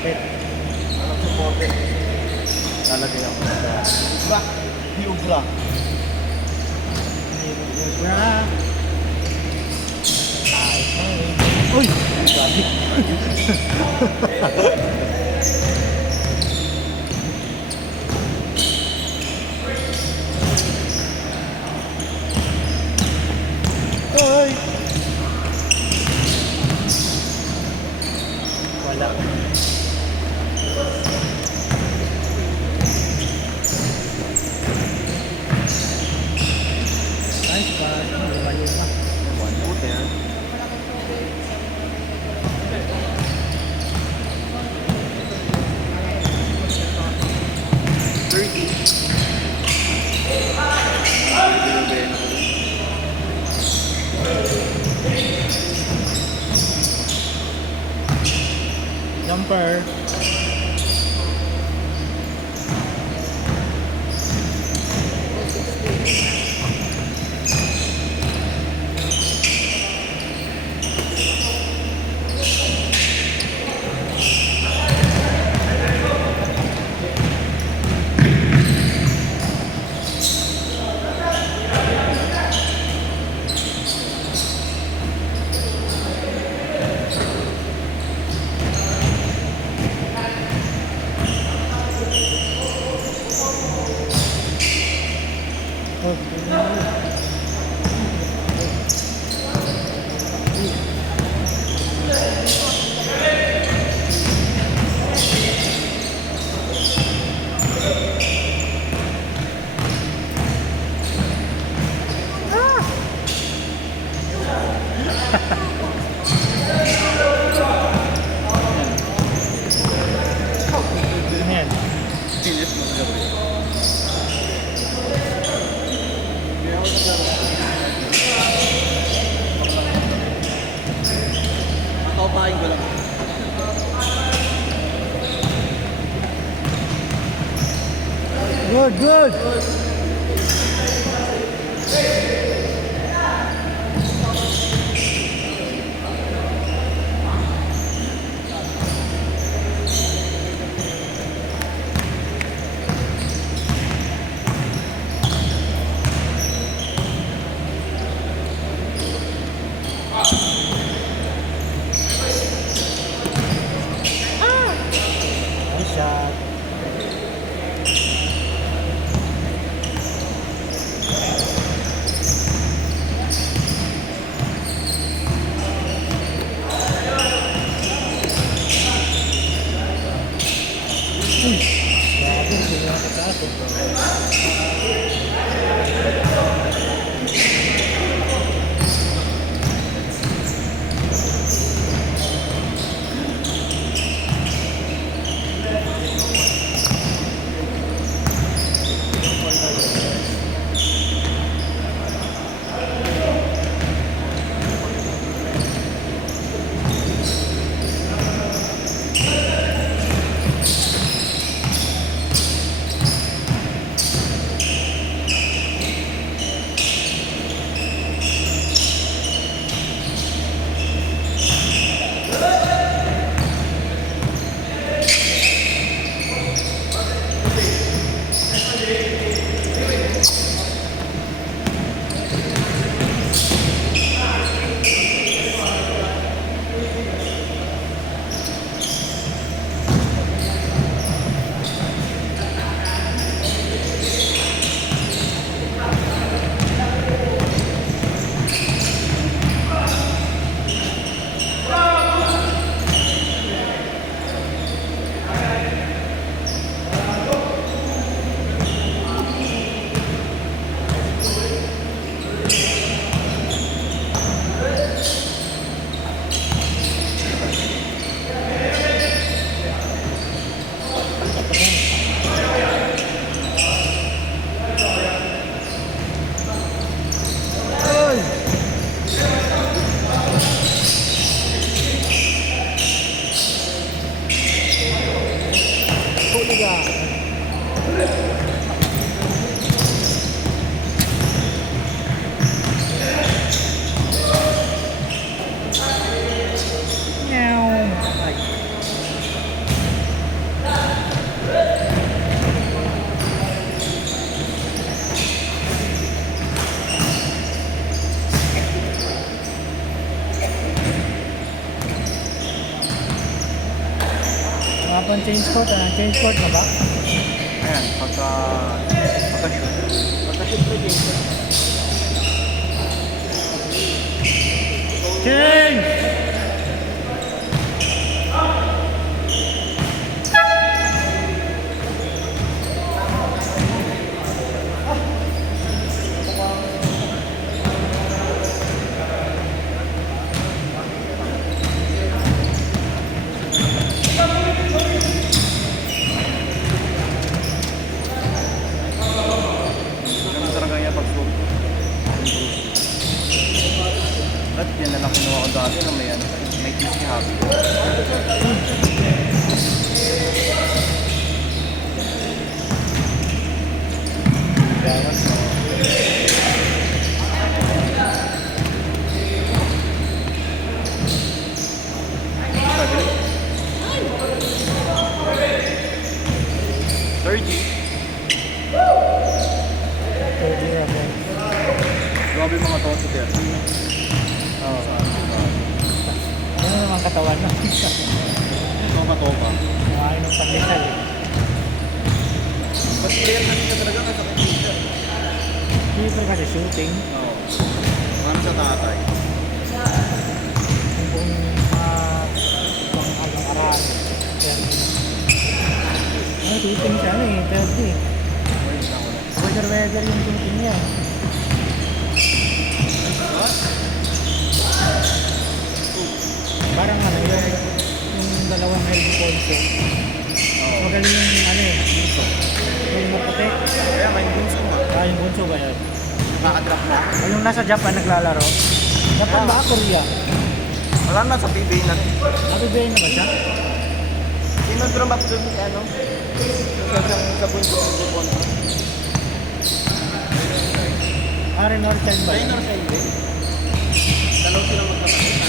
malapit. Alam supported. Lalagay ako sa Bra. Hiubra. bra. Uy! Grabe. Uy! Wala. Nice pass. Lumayo na. One foot yan. Jumper. Ayan. Finish mo sa gabi. Kaya ako naglaro. Nakaupahin ko lang. Good, good. Nice shot. Grabe, hindi na nakataas eh. Tapon change coat, change coat na ba? Ayan, pagka-shoot. Pagka-shoot mo din. Change! Ganun talaga yan pag shoot. At yan na lang kinuha ko dati na may ano, may TC Happy. Sabi. 30. Pwede na po. Grabe yung mga tao sa 30. Oo. Ano naman katawan na? Toka-toka. Kumain ng pandesal eh. Mas player na siya talaga kasi sa computer. Siyempre kasi shooting. Oo. Ano sa tatay? Kung pang-alang-arang. Ano, shooting siya ano eh, 30. Wait lang wala. Weather yung shooting niya. What? Parang ano, yung dalawang healthy ponso. Oo. Magaling yung ano eh, yung maputi. Kaya may bunso nga. Yung bunso ba yun? Nakaka-drop na. O yung nasa Japan naglalaro. Japan ba? Korea? Wala na sa PBA na rin. Nabibigay na ba siya? Sinodrum up dun sa ano? Sa bunso ng Bukon. Aaron Orchan ba? Ayun or sa hindi. Dalaw silang magkakasama.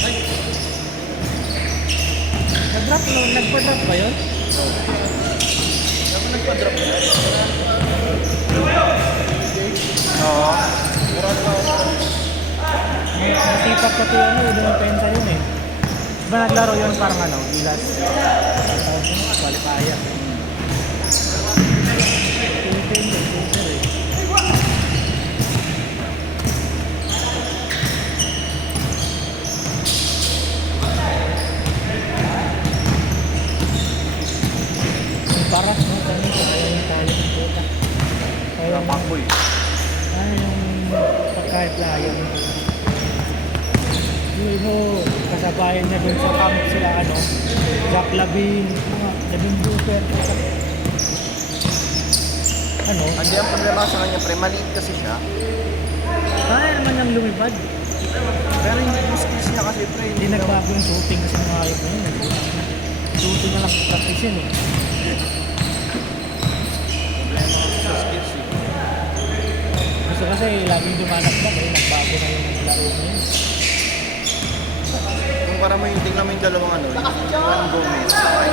Ay, Nag-drop no? Nagpa-drop ba yun? naman nagpa-drop na. Oo. Meron pa ako. Nasipak ko ito ano, doon pensa yun eh. Diba naglaro yun parang ano, Gilas? Qualifier. Shooting, shooter eh. Yung paras no, kami kaya yung tali ng puta. Kaya Walang pakboy. yung kahit layo. Yung kasabayan niya dun sa camp sila ano, Jack Lavin, mga Devin Booker. Ano? Hindi ang problema sa kanya, pre. Maliit kasi siya. Kaya naman niyang lumipad. Pero yung skills niya kasi, pre. Hindi nagbago yung shooting kasi mga ayot na yun. Shooting na lang practice yun eh. Problema sa skills eh. Gusto kasi laging dumanakbak eh, nagbago na yung laro niya yun. Kung para mo yung tingnan mo yung dalawang ano, yung Juan Gomez, ay,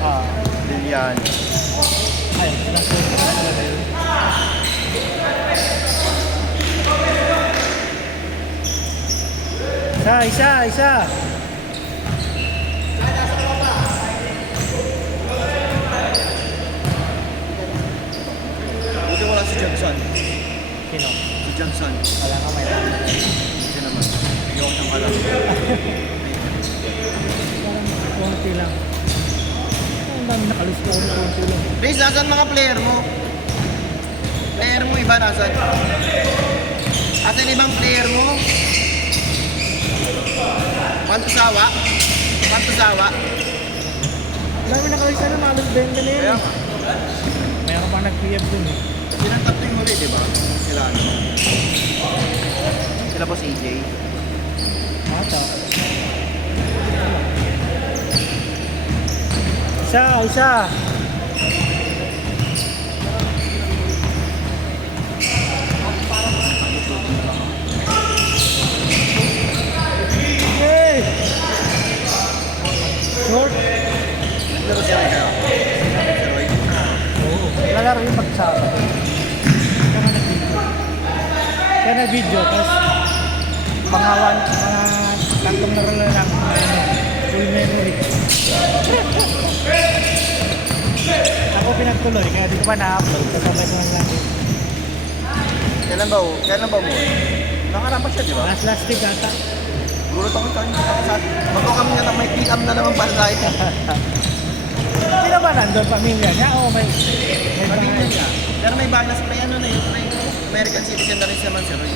Ah, Lilian. ay, nag-shooting na talaga yun. Isa! Buti wala si Johnson. Sino? Si Johnson. Wala ka may lang. Hindi naman. Hindi ako siyang alam. Parang konti lang. Ang dami nakalusto ko ng konti lang. Please, nasan mga player mo? Player mo iba, nasan? Asan ibang player mo? Pantusawa? Pantusawa? Ang dami nakalista na malos benda na yun Kaya eh. nga. Mayroon pa nag-PM dun eh. Silang tatlo yung huli, di ba? Sila ano? Sila po si AJ. Mata. Isa! Hey! Short? Pero siya kaya. Si Roy. Oo. Lalaro yung pagsama. Kaya na video, tapos mga tatlong laro na lang. full memory. Ako pinagtuloy, kaya di ko pa na-upload. Kasabay naman lang yun. Kailan ba mo? Nakaraan pa siya, di ba? Last week ata. Gulot ako kami sa bago kami na may PM na naman para tayo. Sino ba nandun? Pamilya niya? O may Pamilya niya. Pero may balas, may ano na yun, may American citizen na rin naman si Roy.